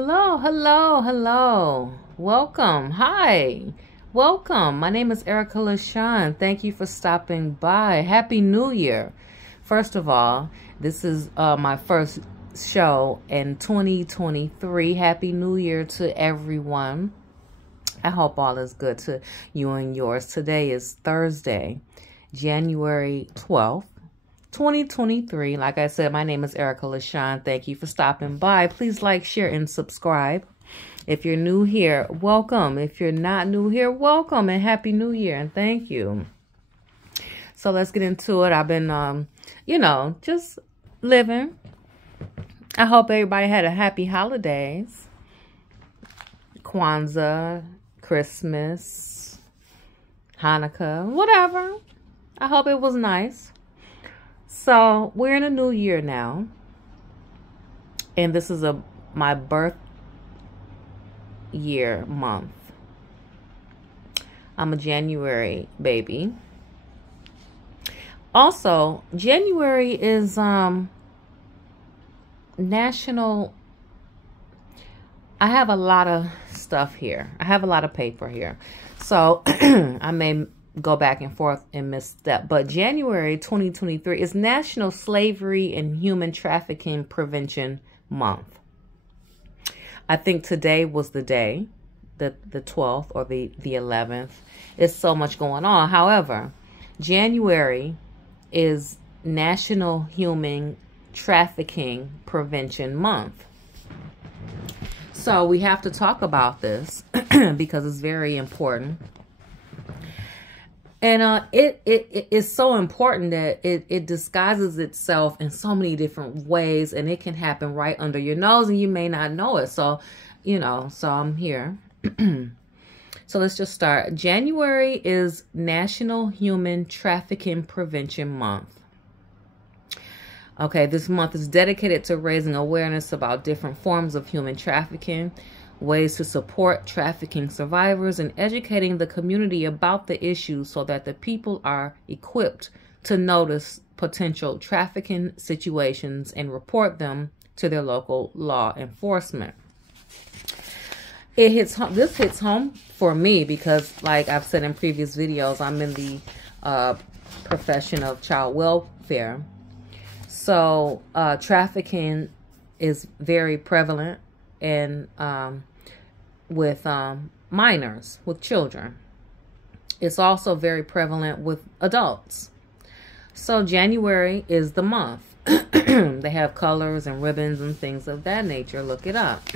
Hello, hello, hello. Welcome. Hi. Welcome. My name is Erica LaShawn. Thank you for stopping by. Happy New Year. First of all, this is my first show in 2023. Happy New Year to everyone. I hope all is good to you and yours. Today is Thursday, January 12th. 2023. Like I said, my name is Erica LaShawn. Thank you for stopping by. Please like, share, and subscribe. If you're new here, welcome. If you're not new here, welcome and Happy New Year and thank you. So let's get into it. I've been, just living. I hope everybody had a happy holidays. Kwanzaa, Christmas, Hanukkah, whatever. I hope it was nice. So we're in a new year now, and this is my birth year month. I'm a January baby. Also, January is national. I have a lot of stuff here. I have a lot of paper here, so I may go back and forth and misstep. But January 2023 is National Slavery and Human Trafficking Prevention Month. I think today was the day, the 12th or the 11th. It's so much going on. However, January is National Human Trafficking Prevention Month. So we have to talk about this because it's very important. And it is so important that it disguises itself in so many different ways, and it can happen right under your nose and you may not know it. So, so I'm here. So let's just start. January is National Human Trafficking Prevention Month. Okay, this month is dedicated to raising awareness about different forms of human trafficking, ways to support trafficking survivors, and educating the community about the issues so that the people are equipped to notice potential trafficking situations and report them to their local law enforcement. This hits home for me because, like I've said in previous videos, I'm in the profession of child welfare. So trafficking is very prevalent and with minors, with children. It's also very prevalent with adults. So January is the month. They have colors and ribbons and things of that nature. Look it up.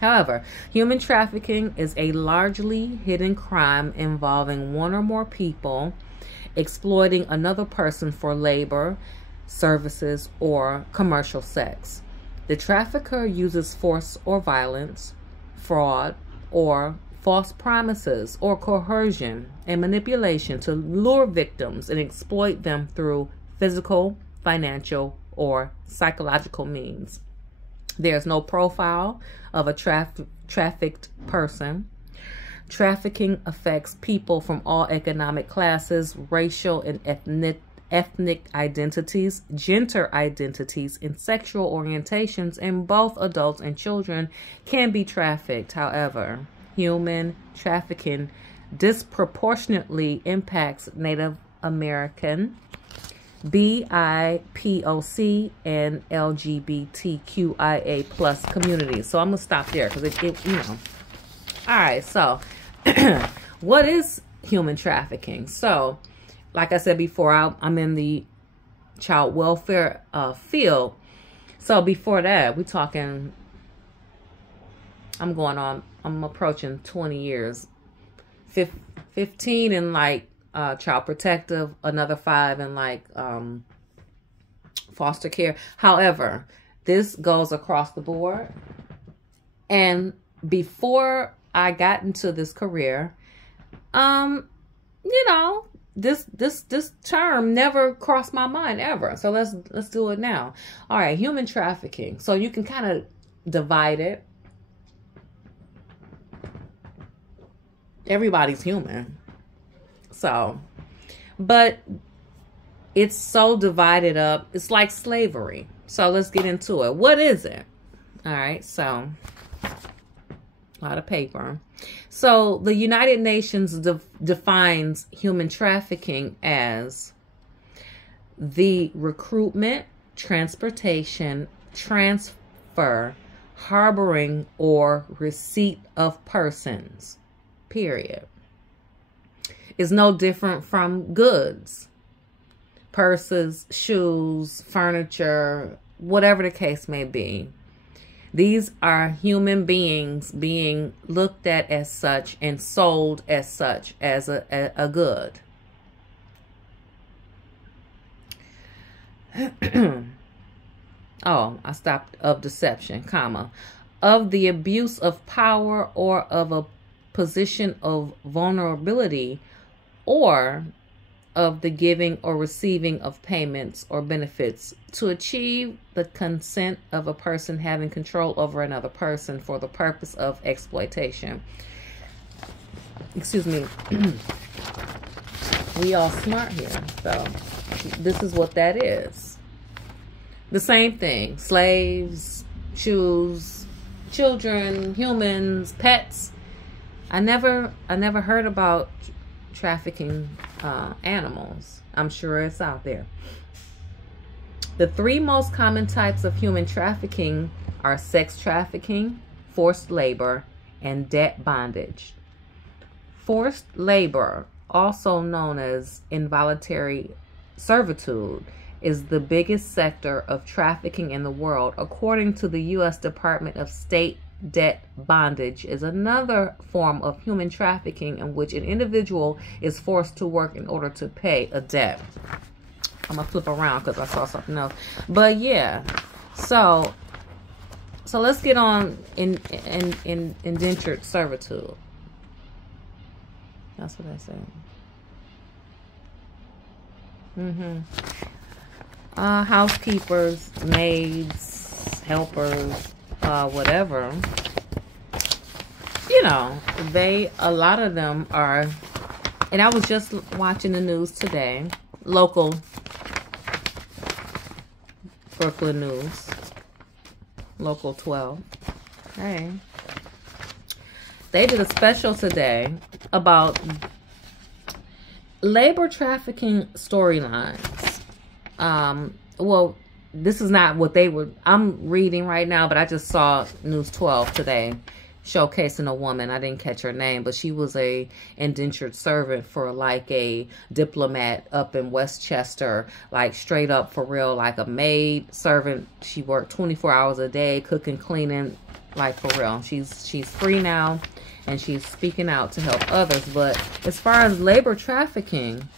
However, human trafficking is a largely hidden crime involving one or more people exploiting another person for labor, services, or commercial sex. The trafficker uses force or violence, fraud, or false promises, or coercion and manipulation to lure victims and exploit them through physical, financial, or psychological means. There's no profile of a trafficked person. Trafficking affects people from all economic classes, racial and ethnic identities, gender identities, and sexual orientations, and both adults and children can be trafficked. However, human trafficking disproportionately impacts Native American, BIPOC, and LGBTQIA plus communities. So I'm gonna stop there because all right, so what is human trafficking? So like I said before, I'm in the child welfare field. So before that, we're talking, I'm approaching 20 years. 15 in like child protective, another 5 in like foster care. However, this goes across the board. And before I got into this career, this term never crossed my mind ever. So let's do it now. All right, human trafficking. So you can kind of divide it. Everybody's human. So, but it's so divided up. It's like slavery. So let's get into it. What is it? All right, so a lot of paper. So the United Nations defines human trafficking as the recruitment, transportation, transfer, harboring, or receipt of persons, period. Is no different from goods, purses, shoes, furniture, whatever the case may be. These are human beings being looked at as such and sold as such, as a good. Oh, I stopped. Of deception, comma, of the abuse of power or of a position of vulnerability, or of the giving or receiving of payments or benefits to achieve the consent of a person having control over another person for the purpose of exploitation. Excuse me. We all smart here, so this is what that is. The same thing. Slaves, shoes, children, humans, pets. I never heard about trafficking animals. I'm sure it's out there. The three most common types of human trafficking are sex trafficking, forced labor, and debt bondage. Forced labor, also known as involuntary servitude, is the biggest sector of trafficking in the world. According to the U.S. Department of State, debt bondage is another form of human trafficking in which an individual is forced to work in order to pay a debt. I'm gonna flip around because I saw something else. But yeah, so let's get on in indentured servitude. That's what I said. Housekeepers, maids, helpers, whatever, you know, a lot of them are, and I was just watching the news today, local Brooklyn news, local 12. Hey, they did a special today about labor trafficking storylines. Well, this is not what I'm reading right now, but I just saw News 12 today showcasing a woman. I didn't catch her name, but she was a indentured servant for like a diplomat up in Westchester, like straight up for real, like a maid servant. She worked 24 hours a day, cooking, cleaning, like for real. She's free now, and she's speaking out to help others. But as far as labor trafficking,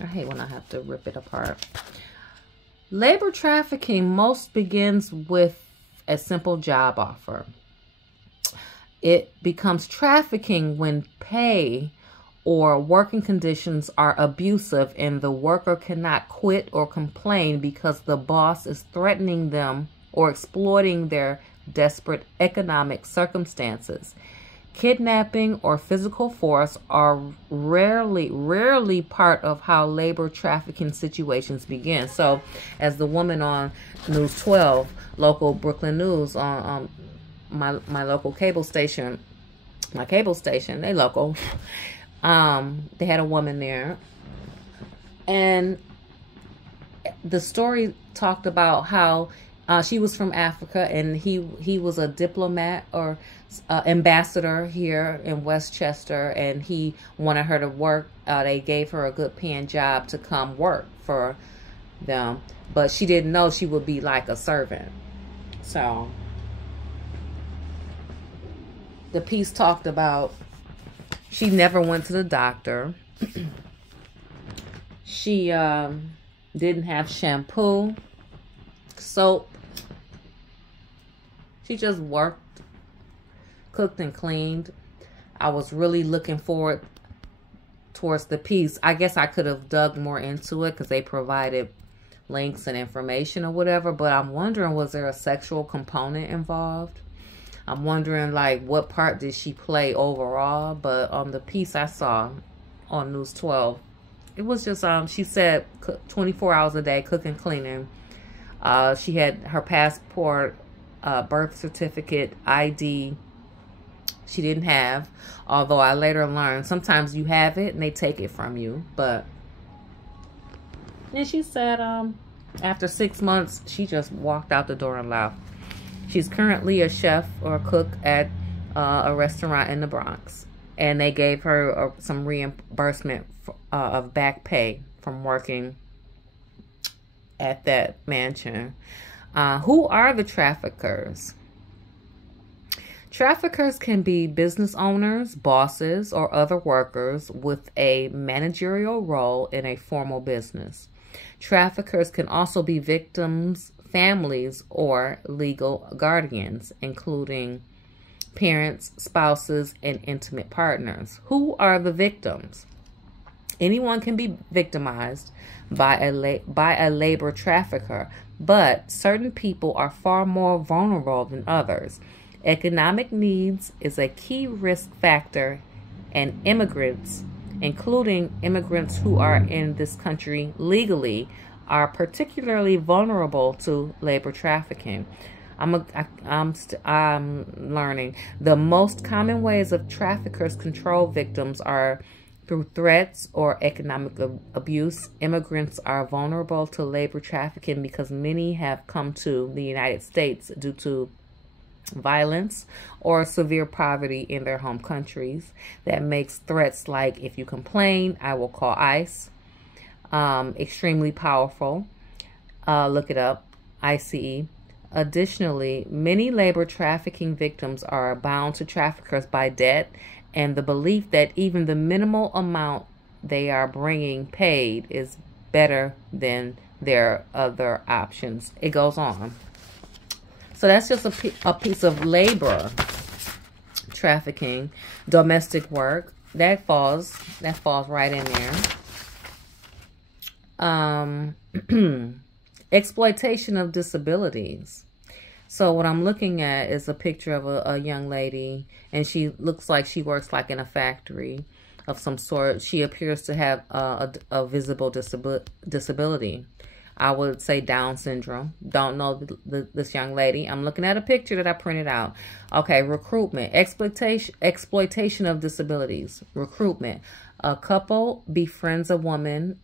I hate when I have to rip it apart. Labor trafficking most begins with a simple job offer. It becomes trafficking when pay or working conditions are abusive and the worker cannot quit or complain because the boss is threatening them or exploiting their desperate economic circumstances. Kidnapping or physical force are rarely part of how labor trafficking situations begin. So, as the woman on News 12, local Brooklyn News, on my local cable station, they local, they had a woman there, and the story talked about how she was from Africa, and he was a diplomat or ambassador here in Westchester, and he wanted her to work. They gave her a good paying job to come work for them, but she didn't know she would be like a servant. So the piece talked about she never went to the doctor. She didn't have shampoo, soap. She just worked, cooked, and cleaned. I was really looking forward towards the piece. I guess I could have dug more into it because they provided links and information or whatever, but I'm wondering, was there a sexual component involved? I'm wondering, like, what part did she play overall? But on the piece I saw on News 12, It was just, she said 24 hours a day, cooking, cleaning. She had her passport, birth certificate, ID. She didn't have, although I later learned sometimes you have it and they take it from you. But then she said, after 6 months, she just walked out the door and left. She's currently a chef or a cook at a restaurant in the Bronx. And they gave her some reimbursement of back pay from working at that mansion. Who are the traffickers? Traffickers can be business owners, bosses, or other workers with a managerial role in a formal business. Traffickers can also be victims, families, or legal guardians, including parents, spouses, and intimate partners. Who are the victims? Anyone can be victimized by a labor trafficker, but certain people are far more vulnerable than others. Economic needs is a key risk factor, and immigrants, including immigrants who are in this country legally, are particularly vulnerable to labor trafficking. I'm learning. The most common ways of traffickers control victims are through threats or economic abuse. Immigrants are vulnerable to labor trafficking because many have come to the United States due to violence or severe poverty in their home countries. That makes threats like, if you complain, I will call ICE, extremely powerful. Look it up, ICE. Additionally, many labor trafficking victims are bound to traffickers by debt and the belief that even the minimal amount they are bringing paid is better than their other options. It goes on. So that's just a piece of labor trafficking. Domestic work, that falls right in there. Exploitation of disabilities. So what I'm looking at is a picture of a young lady, and she looks like she works like in a factory of some sort. She appears to have a visible disability. I would say Down syndrome. Don't know this young lady. I'm looking at a picture that I printed out. Okay, recruitment, exploitation of disabilities. Recruitment. A couple befriends a woman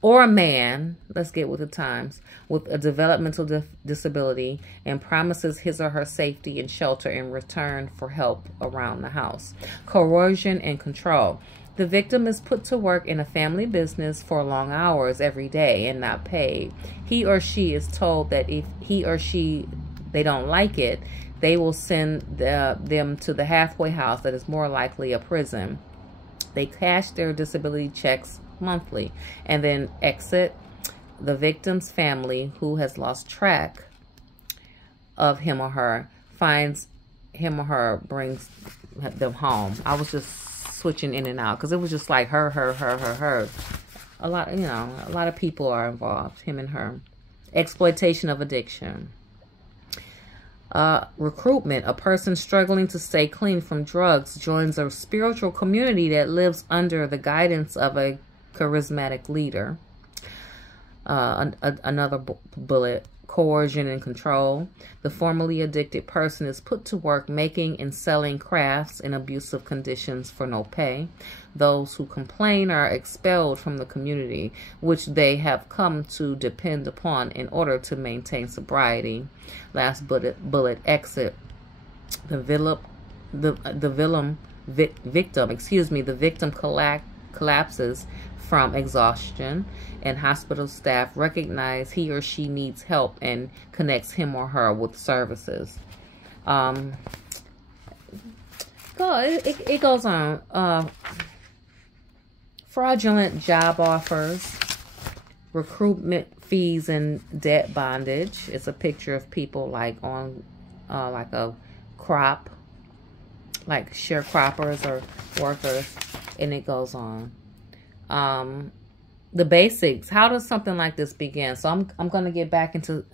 or a man, let's get with the times, with a developmental disability and promises his or her safety and shelter in return for help around the house. Coercion and control. The victim is put to work in a family business for long hours every day and not paid. He or she is told that if he or she, they don't like it, they will send them to the halfway house that is more likely a prison. They cash their disability checks monthly and then exit. The victim's family, who has lost track of him or her, finds him or her, brings them home. I was just switching in and out because it was just like her. A lot, you know, a lot of people are involved, him and her. Exploitation of addiction. Recruitment. A person struggling to stay clean from drugs joins a spiritual community that lives under the guidance of a charismatic leader. Another bullet. Coercion and control. The formerly addicted person is put to work making and selling crafts in abusive conditions for no pay. Those who complain are expelled from the community, which they have come to depend upon in order to maintain sobriety. Last bullet, exit. The victim collapses from exhaustion, and hospital staff recognize he or she needs help and connects him or her with services. It goes on. Fraudulent job offers, recruitment fees, and debt bondage. It's a picture of people like on like a crop, like sharecroppers or workers, and it goes on. The basics. How does something like this begin? So I'm going to get back into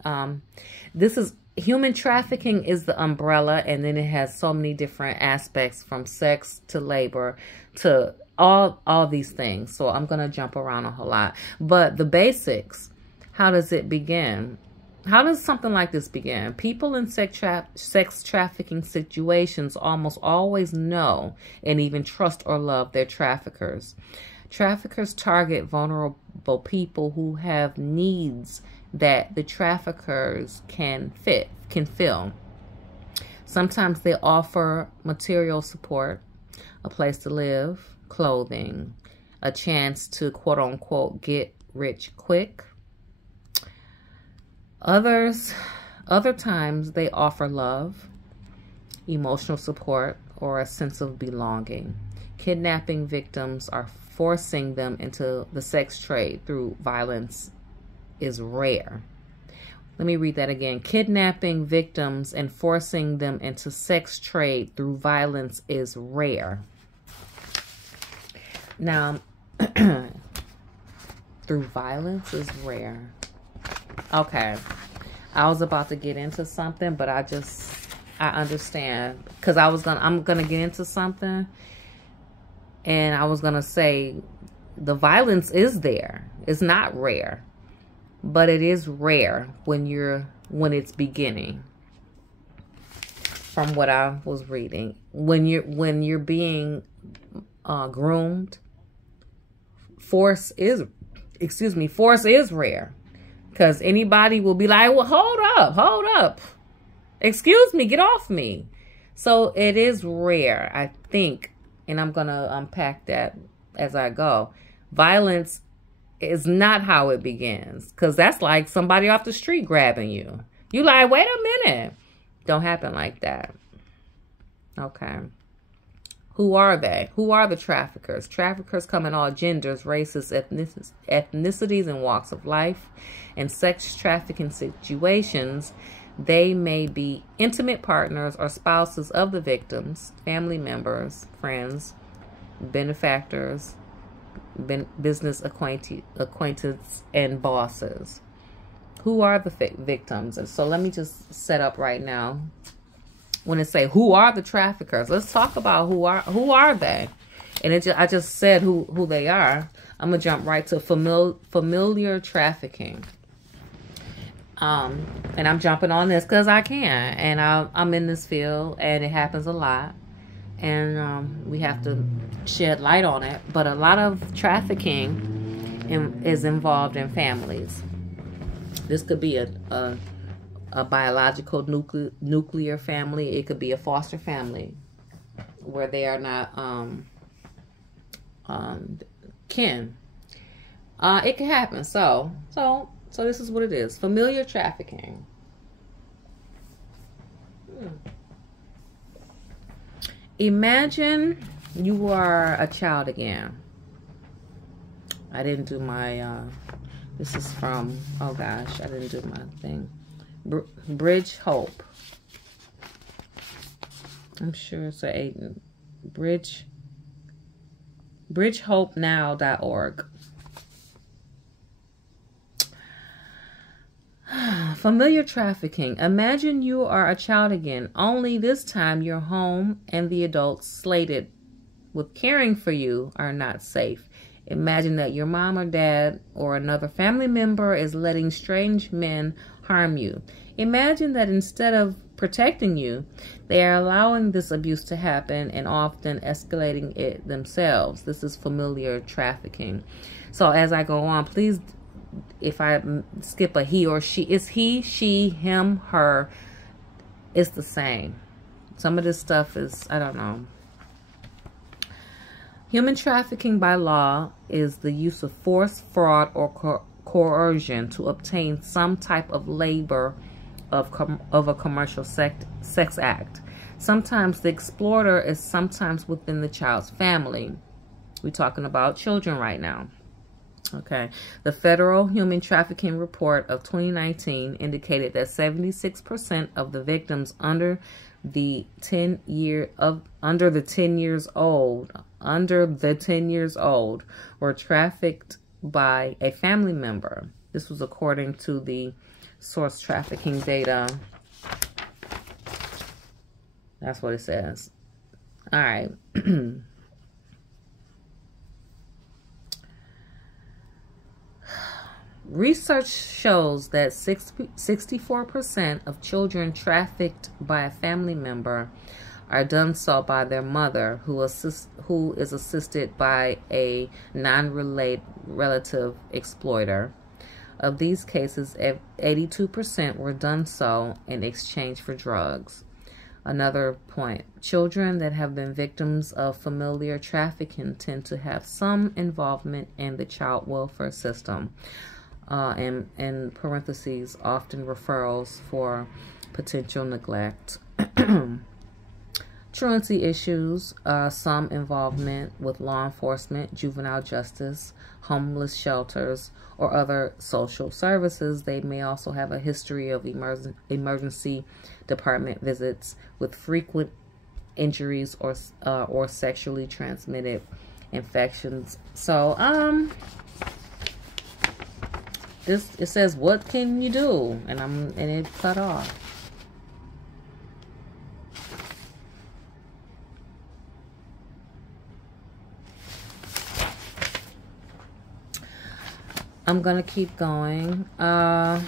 this is human trafficking is the umbrella, and then it has so many different aspects, from sex to labor to all these things. So I'm going to jump around a whole lot. But the basics, how does it begin? How does something like this begin? People in sex trafficking situations almost always know and even trust or love their traffickers. Traffickers target vulnerable people who have needs that the traffickers can fill. Sometimes they offer material support, a place to live, clothing, a chance to quote unquote get rich quick. Other times they offer love, emotional support, or a sense of belonging. Kidnapping victims are forcing them into the sex trade through violence is rare. Let me read that again. Kidnapping victims and forcing them into sex trade through violence is rare. Now, through violence is rare. Okay. I was about to get into something, but I understand, because I'm gonna get into something, and I was gonna say the violence is there. It's not rare, but it is rare when it's beginning. From what I was reading, when you're being groomed, force is rare. Because anybody will be like, well, hold up. Excuse me, get off me. So it is rare, I think, and I'm going to unpack that as I go. Violence is not how it begins. Because that's like somebody off the street grabbing you. You like, wait a minute. Don't happen like that. Okay. Who are they? Who are the traffickers? Traffickers come in all genders, races, ethnicities, and walks of life. In sex trafficking situations, they may be intimate partners or spouses of the victims, family members, friends, benefactors, business acquaintances, and bosses. Who are the victims? And so let me just set up right now. When it say who are the traffickers, let's talk about who are they. And I just said who they are. I'm gonna jump right to familiar trafficking. And I'm jumping on this because I can, and I'm in this field, and it happens a lot, and we have to shed light on it. But a lot of trafficking is involved in families. This could be a biological nuclear family. It could be a foster family where they are not kin. It can happen. So this is what it is. Familiar trafficking. Imagine you are a child again. I didn't do my this is from, oh gosh, I didn't do my thing. Bridge Hope. I'm sure it's bridgehopenow.org. Familiar trafficking. Imagine you are a child again, only this time your home and the adults slated with caring for you are not safe. Imagine that your mom or dad or another family member is letting strange men harm you. Imagine that instead of protecting you, they are allowing this abuse to happen and often escalating it themselves. This is familiar trafficking. So as I go on, please, if I skip a he or she, it's he, she, him, her. It's the same. Some of this stuff is, I don't know. Human trafficking by law is the use of force, fraud, or coercion to obtain some type of labor of a commercial sex act. Sometimes the exploiter is sometimes within the child's family. We're talking about children right now. Okay. The Federal Human Trafficking Report of 2019 indicated that 76% of the victims under the 10 years old were trafficked by a family member. This was according to the source trafficking data. That's what it says. All right. Research shows that 64% of children trafficked by a family member are done so by their mother, who is assisted by a non-related relative exploiter. Of these cases, 82% were done so in exchange for drugs. Another point, children that have been victims of familiar trafficking tend to have some involvement in the child welfare system. And in parentheses, often referrals for potential neglect. Truancy issues, some involvement with law enforcement, juvenile justice, homeless shelters, or other social services. They may also have a history of emergency department visits with frequent injuries or sexually transmitted infections. So, it says, what can you do? And it cut off. I'm gonna keep going. And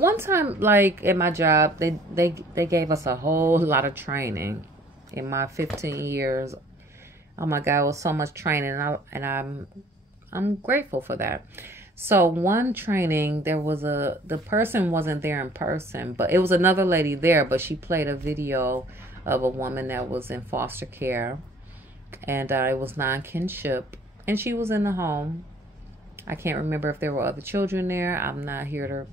one time, like at my job, they gave us a whole lot of training. In my 15 years, oh my God, it was so much training, and I'm grateful for that. So one training, the person wasn't there in person, but it was another lady there, but she played a video of a woman that was in foster care, and it was non-kinship, and she was in the home. I can't remember if there were other children there. I'm not here to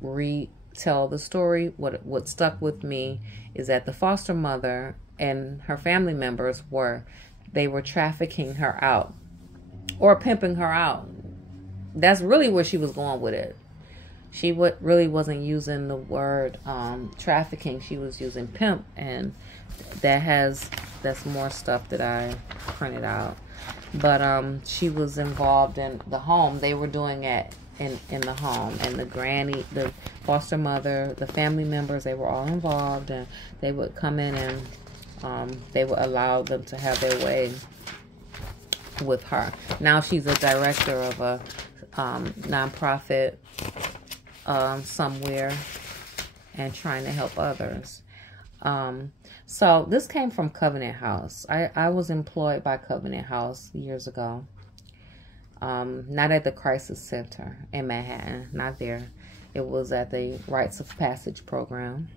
retell the story. What stuck with me is that the foster mother and her family members were trafficking her out or pimping her out. That's really where she was going with it. She really wasn't using the word trafficking. She was using pimp, and that's more stuff that I printed out. But she was involved in the home. They were doing it in the home, and the granny, the foster mother, the family members, they were all involved, and they would come in and they would allow them to have their way with her. Now she's a director of a nonprofit somewhere and trying to help others. So this came from Covenant House. I was employed by Covenant House years ago. Not at the Crisis Center in Manhattan, not there. It was at the Rites of Passage program.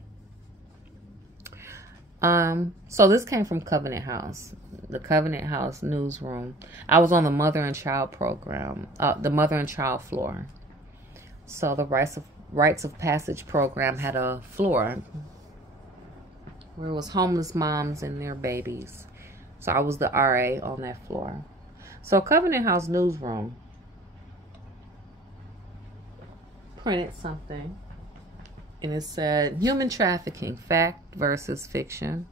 So this came from Covenant House, the Covenant House newsroom. I was on the Mother and Child program, the Mother and Child floor. So the Rites of Passage program had a floor where it was homeless moms and their babies. So I was the RA on that floor. So Covenant House newsroom printed something, and it said, human trafficking, fact versus fiction.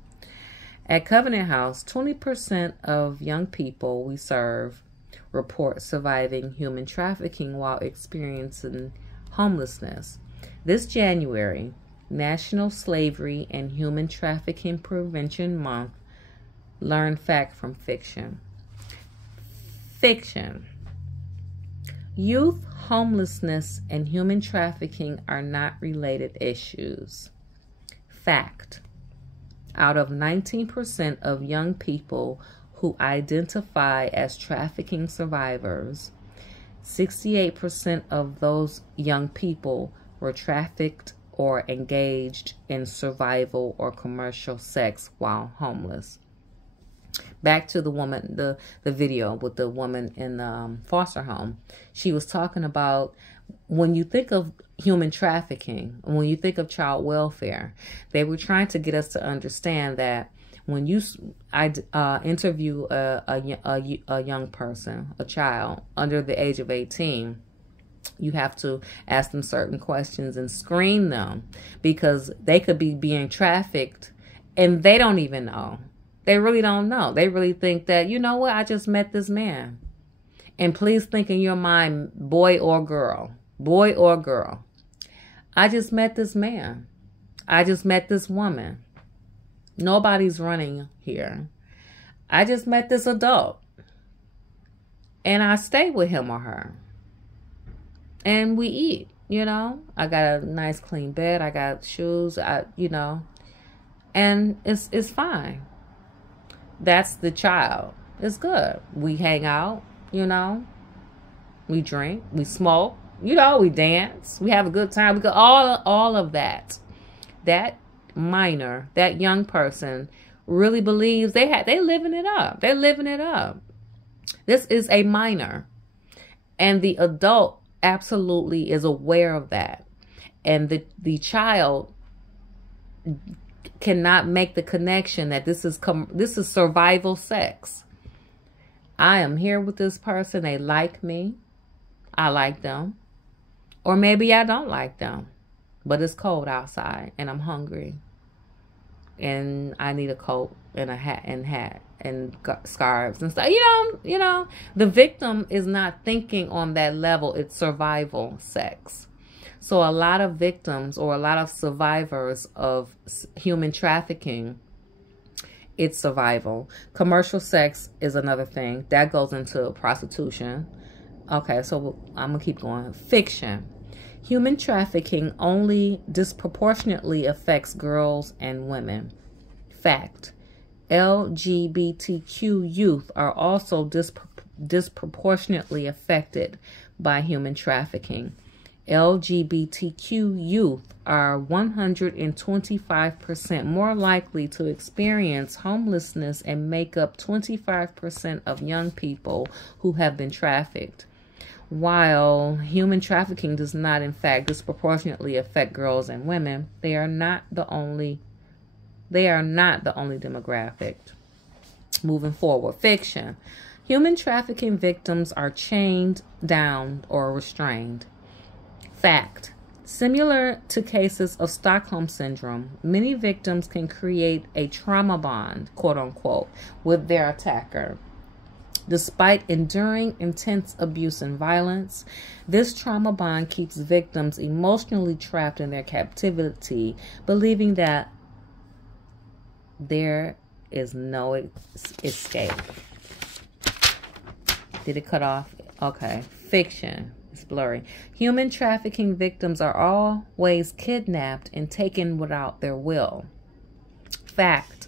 At Covenant House, 20% of young people we serve report surviving human trafficking while experiencing homelessness. This January, National Slavery and Human Trafficking Prevention Month, learn fact from fiction. Fiction. Youth homelessness and human trafficking are not related issues. Fact. Out of 19% of young people who identify as trafficking survivors, 68% of those young people were trafficked or engaged in survival or commercial sex while homeless. Back to the woman, the video with the woman in the foster home. She was talking about, when you think of human trafficking, when you think of child welfare, they were trying to get us to understand that when you interview a young person, a child under the age of 18, you have to ask them certain questions and screen them, because they could be being trafficked and they don't even know. They really don't know. They really think that, you know what, I just met this man. And please think in your mind, boy or girl. Boy or girl. I just met this man. I just met this woman. Nobody's running here. I just met this adult. And I stay with him or her. And we eat, you know. I got a nice clean bed. I got shoes, you know. And it's fine. That's the child. It's good. We hang out, you know. We drink. We smoke. You know, we dance. We have a good time. We got all of that. That minor, that young person really believes they living it up. They're living it up. This is a minor. And the adult absolutely is aware of that. And the child cannot make the connection that this is survival sex. I am here with this person. They like me. I like them. Or maybe I don't like them. But it's cold outside and I'm hungry. And I need a coat and a hat and scarves and stuff. You know, the victim is not thinking on that level. It's survival sex. So a lot of victims or a lot of survivors of human trafficking, it's survival. Commercial sex is another thing. That goes into prostitution. Okay, so I'm going to keep going. Fiction. Human trafficking only disproportionately affects girls and women. Fact. LGBTQ youth are also disproportionately affected by human trafficking. LGBTQ youth are 125% more likely to experience homelessness and make up 25% of young people who have been trafficked. While human trafficking does not, in fact, disproportionately affect girls and women, they are not the only demographic. Moving forward, fiction. Human trafficking victims are chained down or restrained. Fact. Similar to cases of Stockholm Syndrome, many victims can create a trauma bond, quote unquote, with their attacker. Despite enduring intense abuse and violence, this trauma bond keeps victims emotionally trapped in their captivity, believing that there is no escape. Did it cut off? Okay. Fiction. It's blurry. Human trafficking victims are always kidnapped and taken without their will. Fact.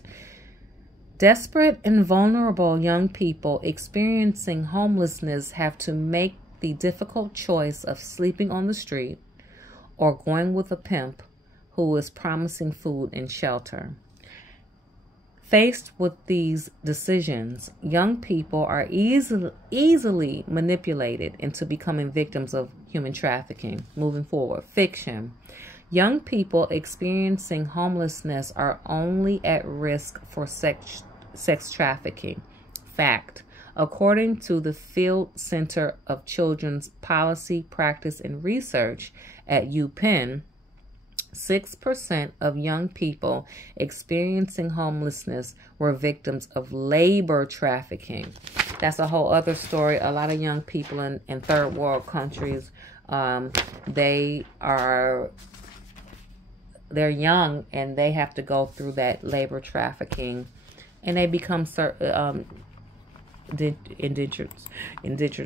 Desperate and vulnerable young people experiencing homelessness have to make the difficult choice of sleeping on the street or going with a pimp who is promising food and shelter. Faced with these decisions, young people are easily manipulated into becoming victims of human trafficking. Moving forward, fiction. Young people experiencing homelessness are only at risk for sex trafficking. Fact. According to the Field Center of Children's Policy, Practice, and Research at UPenn, 6% of young people experiencing homelessness were victims of labor trafficking. That's a whole other story. A lot of young people in third world countries, they're young and they have to go through that labor trafficking, and they become indentured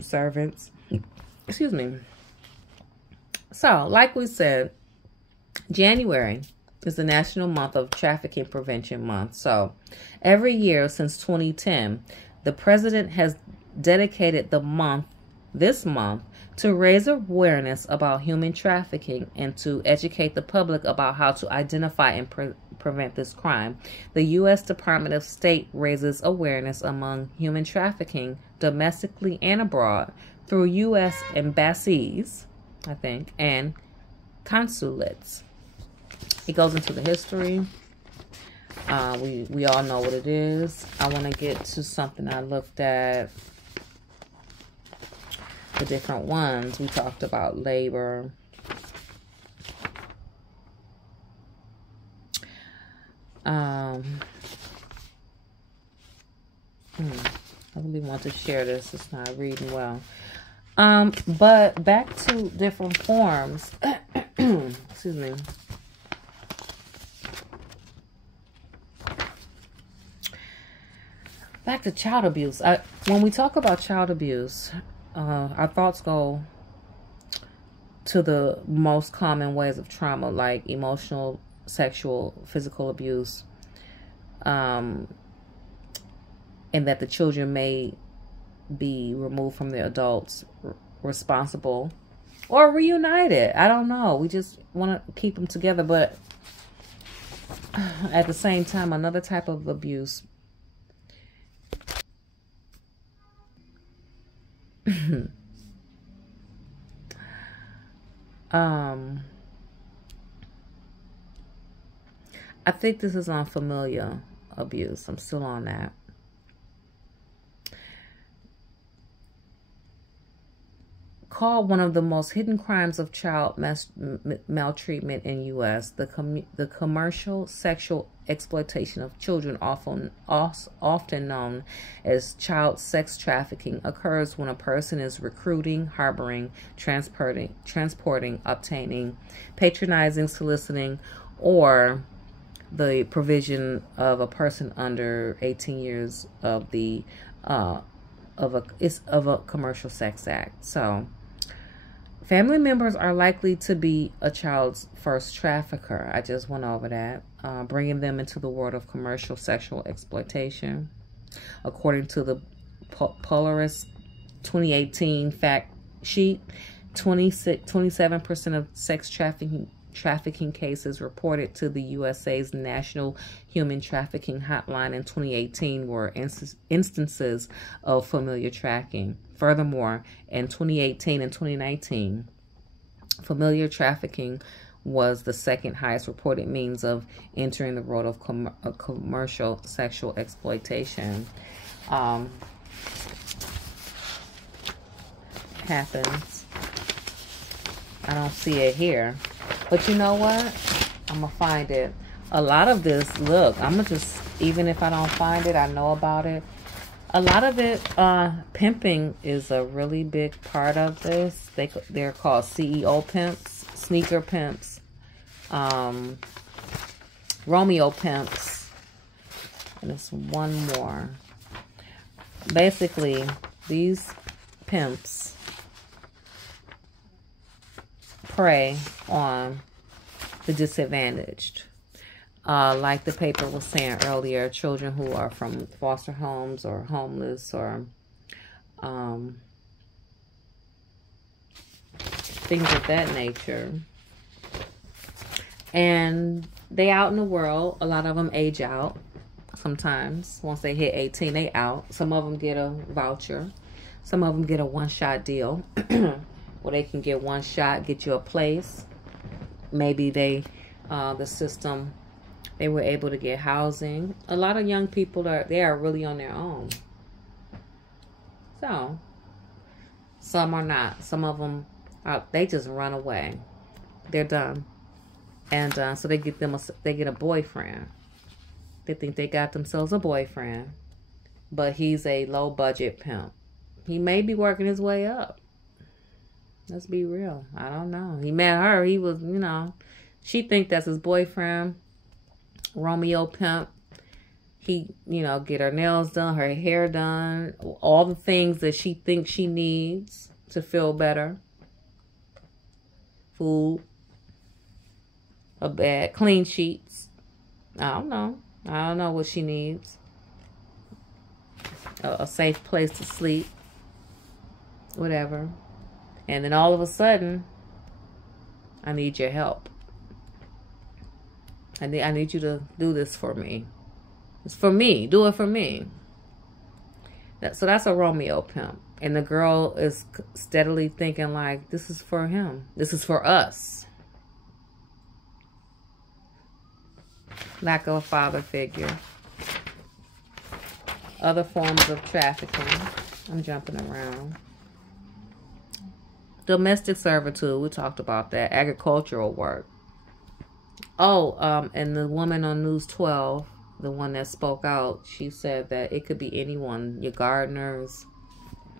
servants. Excuse me. So, like we said, January is the National Month of Trafficking Prevention Month. So, every year since 2010, the president has dedicated this month, to raise awareness about human trafficking and to educate the public about how to identify and prevent this crime. The U.S. Department of State raises awareness among human trafficking domestically and abroad through U.S. embassies, I think, and consulates. It goes into the history. We all know what it is. I want to get to something I looked at. The different ones. We talked about labor. I really want to share this. It's not reading well. But back to different forms. Excuse me. Back to child abuse. When we talk about child abuse, our thoughts go to the most common ways of trauma, like emotional, sexual, physical abuse, and that the children may be removed from their adults responsible or reunited. I don't know. We just want to keep them together. But at the same time, another type of abuse I think this is on familial abuse. I'm still on that. Called one of the most hidden crimes of child maltreatment in U.S., the commercial sexual exploitation of children, often known as child sex trafficking, occurs when a person is recruiting, harboring, transporting, obtaining, patronizing, soliciting, or the provision of a person under 18 years of the of a commercial sex act. So family members are likely to be a child's first trafficker. I just went over that. Bringing them into the world of commercial sexual exploitation. According to the Polaris 2018 fact sheet, 27% of sex trafficking cases reported to the USA's National Human Trafficking Hotline in 2018 were instances of familial trafficking. Furthermore, in 2018 and 2019, familial trafficking was the second highest reported means of entering the world of commercial sexual exploitation. Happens. I don't see it here. But you know what? I'm going to find it. A lot of this, look, I'm going to just, even if I don't find it, I know about it. A lot of it, pimping is a really big part of this. They're called CEO pimps, sneaker pimps, Romeo pimps, and there's one more. Basically, these pimps prey on the disadvantaged. Like the paper was saying earlier, children who are from foster homes or homeless or things of that nature. And they out in the world. A lot of them age out sometimes. Once they hit 18, they out. Some of them get a voucher. Some of them get a one-shot deal where they can get one shot, get you a place. Maybe they, the system, they were able to get housing. A lot of young people they are really on their own. So, some are not. Some of them, they just run away. They're done. And so they get a boyfriend. They think they got themselves a boyfriend, but he's a low budget pimp. He may be working his way up. Let's be real. I don't know. He met her. He was, you know, she think that's his boyfriend. Romeo pimp. He, you know, get her nails done, her hair done, all the things that she thinks she needs to feel better. Food. A bed. Clean sheets. I don't know. I don't know what she needs. A safe place to sleep. Whatever. And then all of a sudden, I need your help. I need you to do this for me. It's for me. Do it for me. So that's a Romeo pimp. And the girl is steadily thinking like, this is for him. This is for us. Lack of a father figure. Other forms of trafficking. I'm jumping around. Domestic servitude. We talked about that. Agricultural work. Oh, and the woman on News 12, the one that spoke out, she said that it could be anyone. Your gardeners,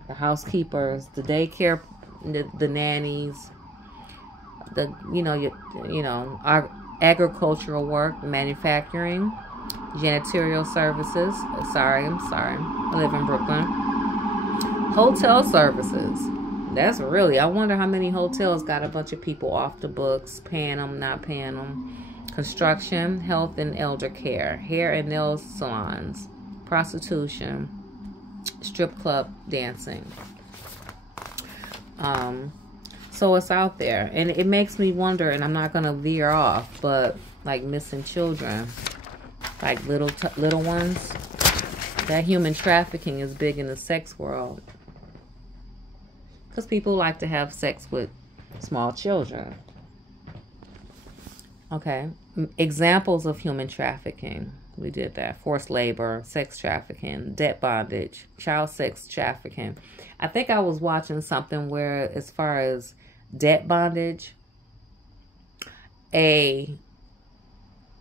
the housekeepers, the daycare, the nannies, our agricultural work, manufacturing, Janitorial services. I'm sorry. I live in Brooklyn. Hotel services. That's really, I wonder how many hotels got a bunch of people off the books, paying them, not paying them. Construction, health and elder care, hair and nail salons, prostitution, strip club dancing. So it's out there, and it makes me wonder, and I'm not going to veer off, but like missing children, like little ones. That human trafficking is big in the sex world because people like to have sex with small children. Okay, examples of human trafficking. We did that. Forced labor, sex trafficking, debt bondage, child sex trafficking. I think I was watching something where, as far as debt bondage, a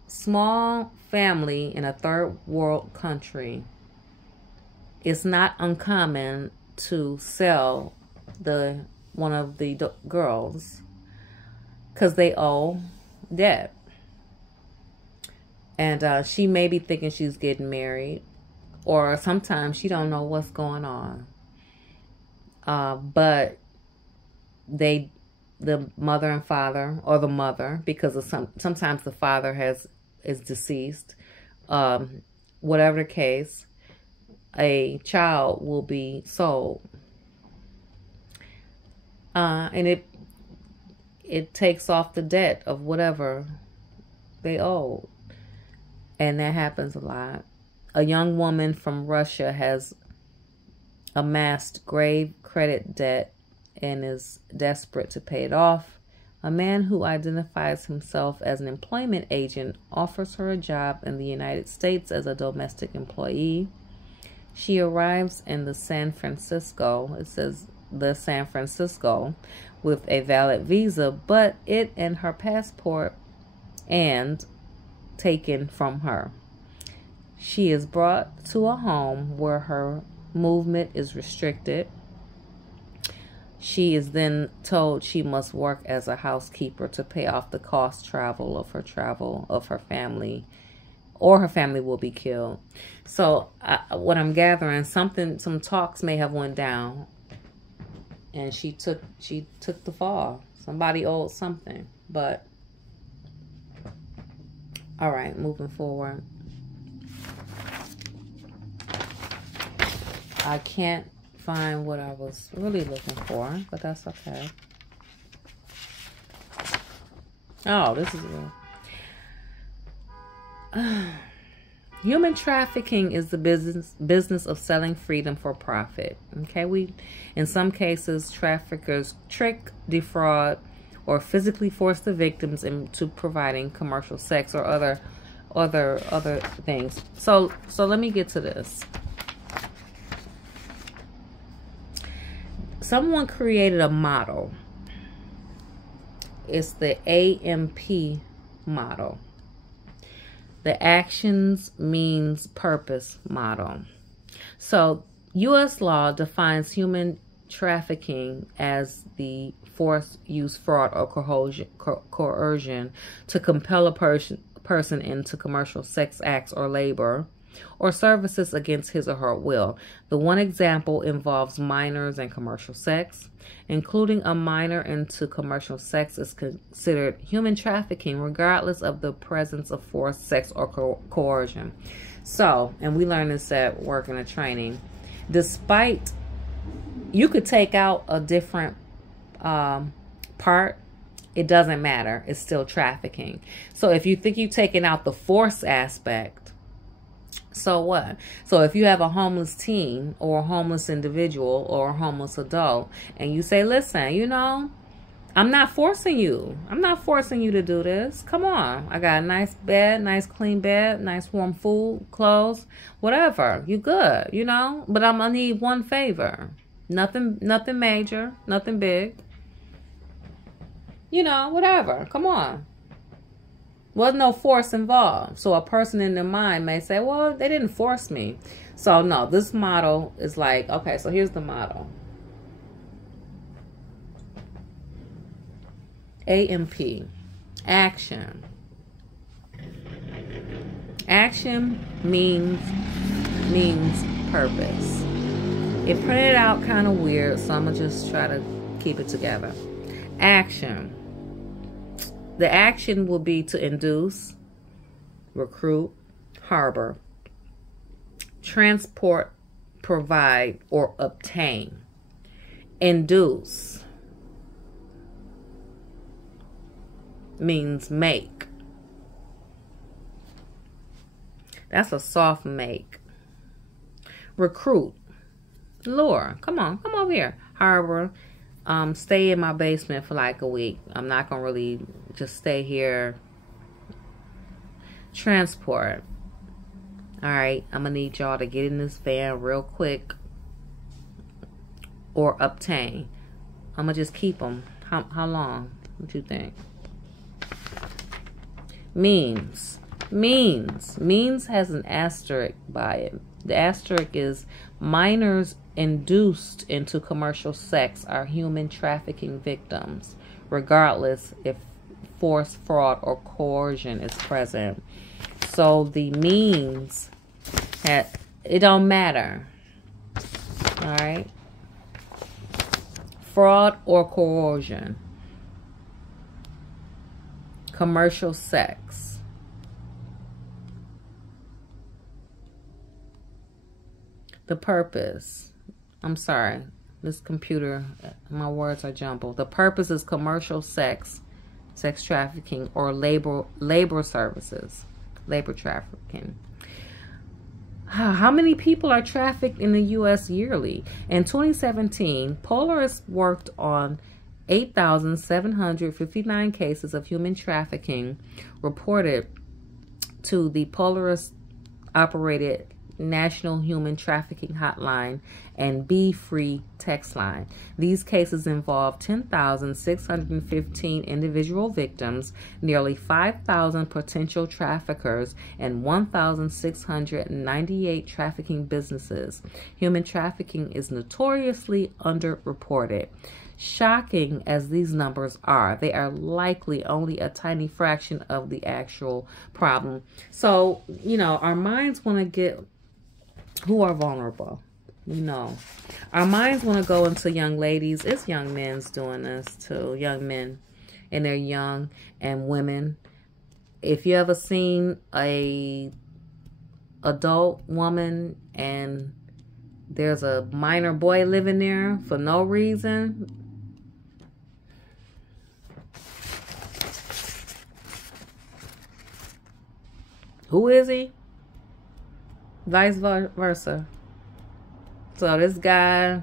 small family in a third world country, it's not uncommon to sell one of the girls because they owe debt. And she may be thinking she's getting married, or sometimes she don't know what's going on. But the mother and father, or the mother, because of sometimes the father is deceased. Whatever the case, a child will be sold, and it takes off the debt of whatever they owe. And that happens a lot. A young woman from Russia has amassed grave credit debt and is desperate to pay it off. A man who identifies himself as an employment agent offers her a job in the United States as a domestic employee. She arrives in the San Francisco, it says the San Francisco, with a valid visa, but it and her passport and taken from her. She is brought to a home where her movement is restricted. She is then told she must work as a housekeeper to pay off the cost of her family, or her family will be killed. So what I'm gathering, some talks may have went down, and she took the fall. Somebody owed something, but all right, moving forward. I can't find what I was really looking for, but that's okay. Oh, this is real. Human trafficking is the business of selling freedom for profit. Okay, in some cases, traffickers trick, defraud, or physically force the victims into providing commercial sex or other things. So let me get to this. Someone created a model. It's the AMP model. The actions means purpose model. So U.S. law defines human trafficking as the force, use, fraud, or coercion to compel a person into commercial sex acts or labor or services against his or her will. The one example involves minors and commercial sex. Including a minor into commercial sex is considered human trafficking regardless of the presence of force, sex, or coercion. So, and we learned this at work and training, despite you could take out a different part, it doesn't matter. It's still trafficking. So if you think you've taken out the force aspect, so what? So if you have a homeless teen or a homeless individual or a homeless adult and you say, listen, you know, I'm not forcing you. I'm not forcing you to do this. Come on. I got a nice bed, nice clean bed, nice warm food, clothes, whatever. You good, you know, but I'm going to need one favor. Nothing major, nothing big. You know, whatever. Come on. Was no force involved. So a person in their mind may say, well, they didn't force me. So no, this model is like, okay, so here's the model. AMP, action. Action means purpose. It printed out kind of weird, so I'm going to just try to keep it together. Action. The action will be to induce, recruit, harbor, transport, provide, or obtain. Induce means make. That's a soft make. Recruit. Lure. Come on. Come over here. Harbor. Stay in my basement for like a week. I'm not going to really just stay here. Transport. Alright. I'm going to need y'all to get in this van real quick. Or obtain. I'm going to just keep them. How long? What you think? Means. Means has an asterisk by it. The asterisk is minors induced into commercial sex are human trafficking victims, regardless if force, fraud, or coercion is present. So the means, it don't matter. All right? Fraud or coercion. Commercial sex. The purpose. I'm sorry. This computer, my words are jumbled. The purpose is commercial sex trafficking, or labor services. Labor trafficking. How many people are trafficked in the U.S. yearly? In 2017, Polaris worked on 8,759 cases of human trafficking reported to the Polaris-operated National Human Trafficking Hotline and Be Free text line. These cases involved 10,615 individual victims, nearly 5,000 potential traffickers, and 1,698 trafficking businesses. Human trafficking is notoriously underreported. Shocking as these numbers are, they are likely only a tiny fraction of the actual problem. So, you know, our minds want to get who are vulnerable. We know. Our minds want to go into young ladies. It's young men's doing this too. Young men. And they're young. And women. If you ever seen a adult woman and there's a minor boy living there for no reason, who is he? Vice versa. So this guy,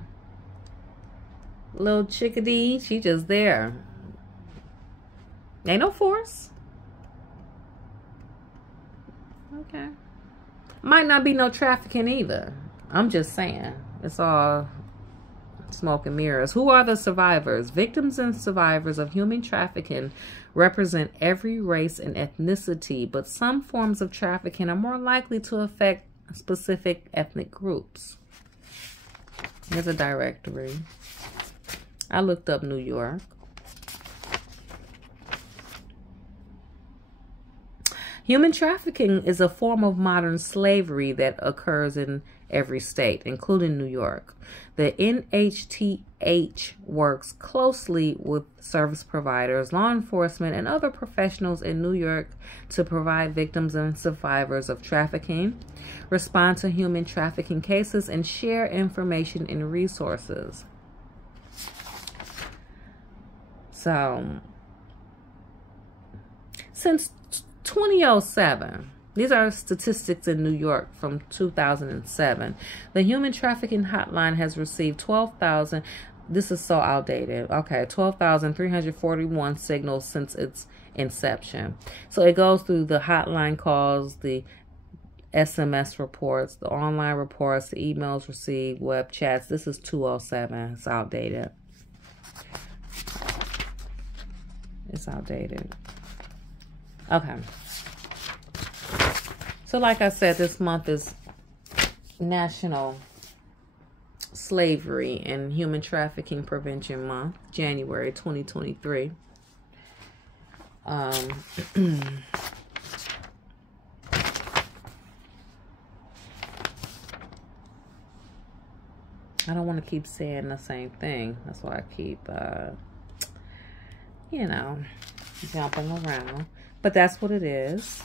little chickadee, she just there. Ain't no force. Okay. Might not be no trafficking either. I'm just saying. It's all smoke and mirrors. Who are the survivors? Victims and survivors of human trafficking represent every race and ethnicity, but some forms of trafficking are more likely to affect specific ethnic groups. Here's a directory. I looked up New York. Human trafficking is a form of modern slavery that occurs in every state, including New York. The NHTH works closely with service providers, law enforcement, and other professionals in New York to provide victims and survivors of trafficking, respond to human trafficking cases, and share information and resources. So, since 2007, these are statistics in New York from 2007. The Human Trafficking Hotline has received 12,000, this is so outdated, okay, 12,341 signals since its inception. So it goes through the hotline calls, the SMS reports, the online reports, the emails received, web chats. This is 207, it's outdated. It's outdated. Okay. So like I said, this month is National Slavery and Human Trafficking Prevention Month, January 2023. I don't want to keep saying the same thing. That's why I keep, you know, jumping around. But that's what it is.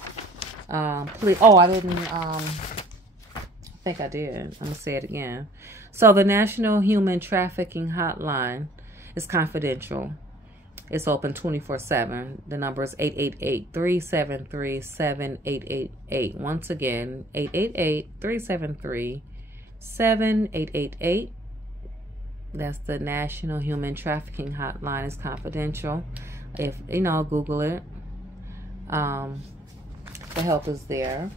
Please, oh, I didn't, I think I did. I'm going to say it again. So the National Human Trafficking Hotline is confidential. It's open 24/7. The number is 888-373-7888. Once again, 888-373-7888. That's the National Human Trafficking Hotline. It's confidential. If you know, Google it. The help is there.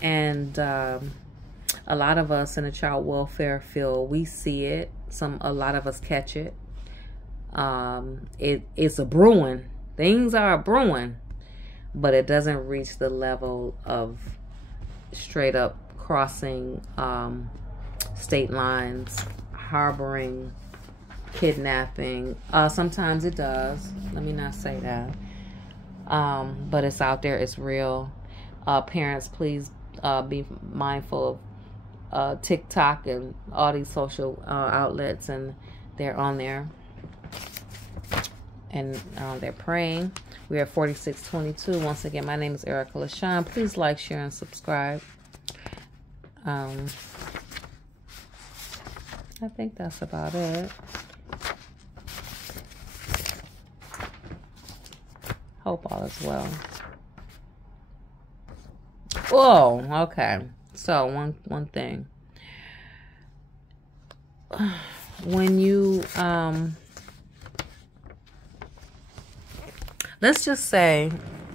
And a lot of us in the child welfare field, we see it. A lot of us catch it. It's a brewing. Things are brewing, but it doesn't reach the level of straight up crossing state lines, harboring, kidnapping. Sometimes it does. Let me not say that. But it's out there. It's real. Parents, please be mindful of TikTok and all these social outlets, and they're on there. And they're praying. We're at 4622. Once again, my name is Erica LaShawn. Please like, share, and subscribe. I think that's about it. Hope all is well. Whoa, okay. So one thing. When you let's just say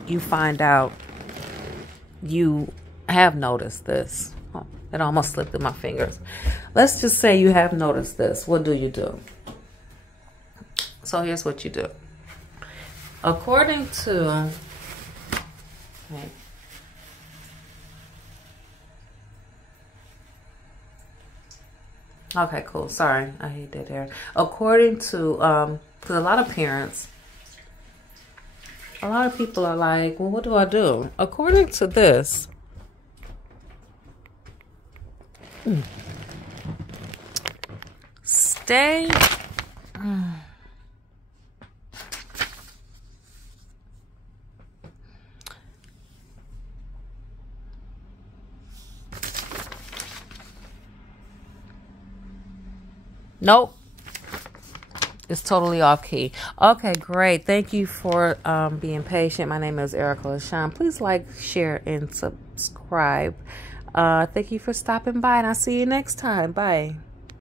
you find out you have noticed this. Oh, it almost slipped through my fingers. Let's just say you have noticed this. What do you do? So here's what you do. According to... Okay, cool. Sorry, I hate that there. According to, because a lot of parents... A lot of people are like, well, what do I do? According to this, stay. Nope. It's totally off key. Okay, great. Thank you for being patient. My name is Erica LaShawn. Please like, share, and subscribe. Thank you for stopping by, and I'll see you next time. Bye.